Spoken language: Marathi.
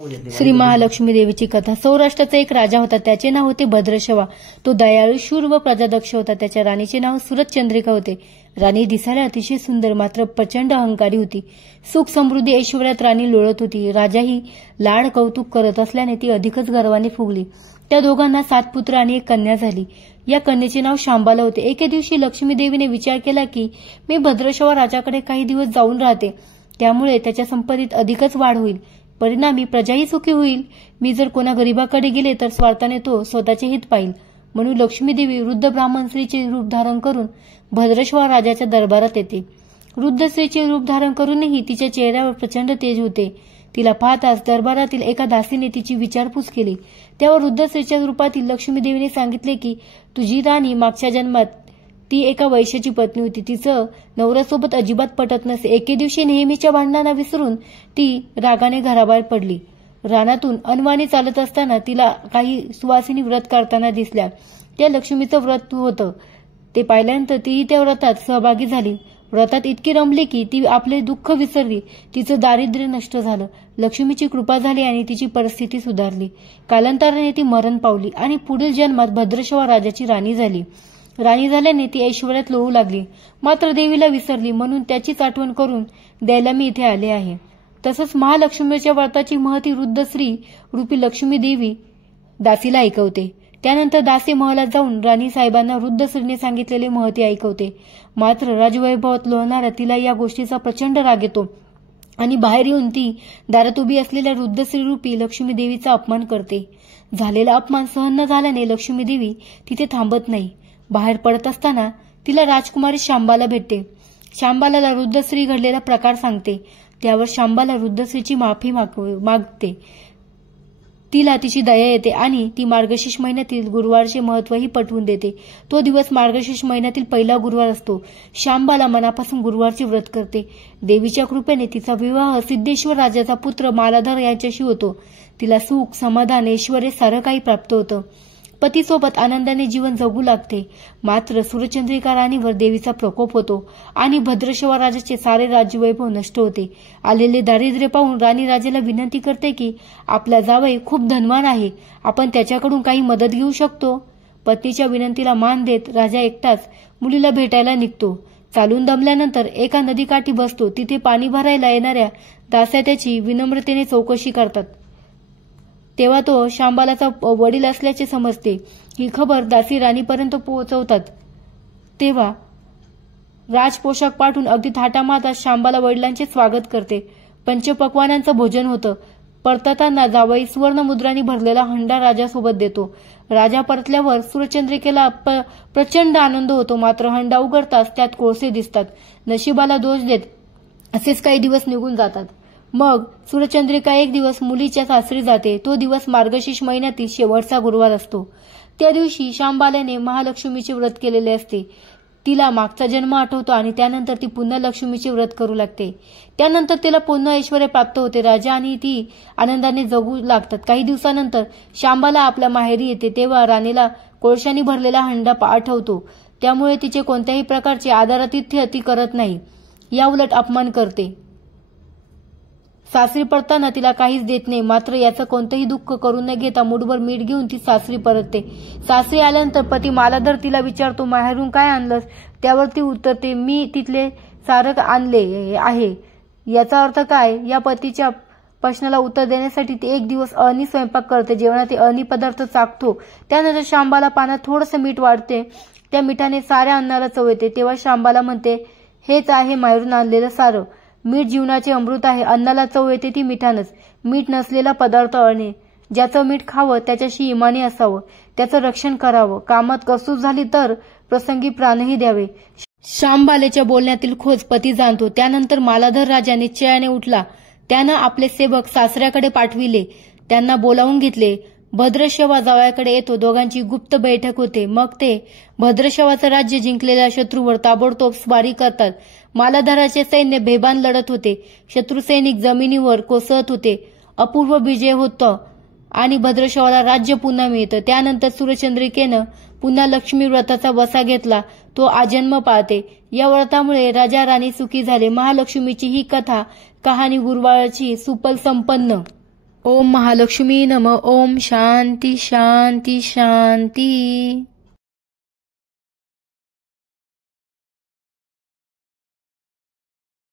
श्री महालक्ष्मी देवीची कथा। सौराष्ट्राचा एक राजा होता, त्याचे नाव होते भद्रशवा। तो दयाळू, शूर व प्रजादक्ष होता। त्याच्या राणीचे नाव सुरतचंद्रिका होते। राणी दिसायला अतिशय सुंदर, मात्र प्रचंड अहंकारी होती। सुख समृद्धी ऐश्वर्यात राणी लोळत होती। राजाही लाड कौतुक करत असल्याने ती अधिकच गर्वाने फुगली। त्या दोघांना 7 पुत्र आणि 1 कन्या झाली। या कन्येचे नाव शांबाला होते। एके दिवशी लक्ष्मी देवीने विचार केला की मी भद्रशवा राजाकडे काही दिवस जाऊन राहते, त्यामुळे त्याच्या संपत्तीत अधिकच वाढ होईल, परिणामी प्रजाही सुखी होईल। मी जर कोणा गरीबाकडे गेले तर स्वार्थाने तो स्वतःचे हित पाहिल, म्हणून लक्ष्मी देवी वृद्ध ब्राह्मण स्त्रीचे रूप धारण करून भद्रशवा राजाच्या दरबारात येते। वृद्ध स्त्रीचे रूप धारण करूनही तिच्या चेहऱ्यावर प्रचंड तेज होते। तिला पाहताच दरबारातील एका दासीने तिची विचारपूस केली। त्यावर वृद्ध स्त्रीच्या रूपातील लक्ष्मी देवीने सांगितले की तुझी राणी मागच्या जन्मात ती एका वैश्याची पत्नी होती। तिचं नवऱ्यासोबत अजिबात पटत नसे। एके दिवशी नेहमीच्या भांडणांना विसरून ती रागाने घराबाहेर पडली। रानातून अनवाणी चालत असताना तिला काही सुवासिनी व्रत करताना दिसल्या। त्या लक्ष्मीचं व्रत होतं। ते पाहिल्यानंतर तीही त्या व्रतात सहभागी झाली। व्रतात इतकी रमली की ती आपले दुःख विसरली। तिचं दारिद्र्य नष्ट झालं। लक्ष्मीची कृपा झाली आणि तिची परिस्थिती सुधारली। कालांतराने ती मरण पावली आणि पुढील जन्मात भद्रशवा राजाची राणी झाली। राणी झाल्याने ती ऐश्वर्यात लोळू लागली, मात्र देवीला विसरली, म्हणून त्याचीच आठवण करून द्यायला मी इथे आले आहे। तसंच महालक्ष्मीच्या व्रताची महती वृद्ध स्त्री रूपी लक्ष्मी देवी दासीला ऐकवते। त्यानंतर दासी महलात जाऊन राणी साहेबांना वृद्ध स्त्रीने सांगितलेली महती ऐकवते। मात्र राजवैभवात लोळणाऱ्या तिला या गोष्टीचा प्रचंड राग येतो आणि बाहेर येऊन ती दारात उभी असलेल्या वृद्ध स्त्री रूपी लक्ष्मी देवीचा अपमान करते। झालेला अपमान सहन न झाल्याने लक्ष्मी देवी तिथे थांबत नाही। बाहेर पडत असताना तिला राजकुमारी शांबाला भेटते। शांबाला वृद्ध स्त्री घडलेला प्रकार सांगते। त्यावर शांबाला वृद्ध स्त्रीची माफी मागते। तिला तिची दया येते आणि ती मार्गशीर्ष महिन्यातील गुरुवारचे महत्वही पटवून देते। तो दिवस मार्गशीर्ष महिन्यातील पहिला गुरुवार असतो। शांबाला मनापासून गुरुवारचे व्रत करते। देवीच्या कृपेने तिचा विवाह सिद्धेश्वर राजाचा पुत्र मालाधर यांच्याशी होतो। तिला सुख, समाधान, ऐश्वर्य सारं काही प्राप्त होतं। पतीसोबत आनंदाने जीवन जगू लागते। मात्र सुरचंद्रिका राणीवर देवीचा प्रकोप होतो आणि भद्रशवा राजाचे सारे राज्यवैभव नष्ट होते। आलेले दारिद्र्य पाहून राणी राजाला विनंती करते की आपला जावई खूप धनवान आहे, आपण त्याच्याकडून काही मदत घेऊ शकतो। पत्नीच्या विनंतीला मान देत राजा एकटाच मुलीला भेटायला निघतो। चालून दमल्यानंतर एका नदीकाठी बसतो। तिथे पाणी भरायला येणाऱ्या दास्या त्याची विनम्रतेने चौकशी करतात। तेव्हा तो शांबालाचा वडील असल्याचे समजते। ही खबर दासी राणीपर्यंत पोहोचवतात। तेव्हा राजपोशाख पाठवून अगदी थाटामाटात शांबाला वडिलांचे स्वागत करते। पंचपक्वानांचं भोजन होतं। परतताना जावई सुवर्ण मुद्रांनी भरलेला हंडा राजासोबत देतो। राजा परतल्यावर सुरचंद्रिकेला प्रचंड आनंद होतो, मात्र हंडा उघडताच त्यात कोळसे दिसतात। नशिबाला दोष देत असेच काही दिवस निघून जातात। मग सुरचंद्रिका एक दिवस मुलीच्या सासरी जाते। तो दिवस मार्गशीर्ष महिन्यातील शेवटचा गुरुवार असतो। त्या दिवशी शांबालाने महालक्ष्मीचे व्रत केलेले असते। तिला मागचा जन्म आठवतो आणि त्यानंतर ती पुन्हा लक्ष्मीचे व्रत करू लागते। त्यानंतर तिला पुन्हा ऐश्वर्य प्राप्त होते। राजा आणि ती आनंदाने जगू लागतात। काही दिवसानंतर शांबाला आपल्या माहेरी येते। तेव्हा राणीला कोळशाने भरलेला हंडा आठवतो, त्यामुळे तिचे कोणत्याही प्रकारचे आदरातिथ्य ती करत नाही, याउलट अपमान करते। सासरी परतताना तिला काहीच देत नाही, मात्र याचं कोणतंही दुःख करून न घेता मुठभर मीठ घेऊन ती सासरी परतते। सासरी आल्यानंतर पती मालाधर तिला विचारतो, माहेरून काय आणलंस? त्यावर ती उत्तरते, मी तिथले सारक आणले आहे। याचा अर्थ काय? या पतीच्या प्रश्नाला उत्तर देण्यासाठी ती एक दिवस अळणी स्वयंपाक करते। जेवणात ती अळणी पदार्थ चाखतो। त्यानंतर शांबाला पाण्यात थोडंसं मीठ वाढते। त्या मिठाने साऱ्या अन्नाला चव येते। तेव्हा शांबाला म्हणते, हेच आहे माहेरून आणलेलं सारं। मीठ जीवनाचे अमृत आहे। अन्नाला चव येते ती मिठानच। मीठ नसलेला पदार्थ अळणे। ज्याचं मीठ खावं त्याच्याशी इमानी असावं, त्याचं रक्षण करावं, कामात कसूर झाली तर प्रसंगी प्राणही द्यावे। शांबालेच्या बोलण्यातील खोज पती जाणतो। त्यानंतर मालाधर राजा निश्चयाने उठला। त्यानं आपले सेवक सासऱ्याकडे पाठविले, त्यांना बोलावून घेतले। भद्रशवा जावयाकडे येतो। दोघांची गुप्त बैठक होते। मग ते भद्रशवाचं राज्य जिंकलेल्या शत्रूवर ताबडतोब स्वारी करतात। मालाधराचे सैन्य बेभान लढत होते। शत्रू सैनिक जमिनीवर कोसळत होते। अपूर्व विजय होतं आणि भद्रशवाला राज्य पुन्हा मिळतं। त्यानंतर सुरचंद्रिकेनं पुन्हा लक्ष्मी व्रताचा वसा घेतला। तो आजन्म पाळते। या व्रतामुळे राजा राणी सुखी झाले। महालक्ष्मीची ही कथा कहाणी गुरुवारची सुफल संपन्न। ओम महालक्ष्मी नमः. ओम शांती शांती शांती.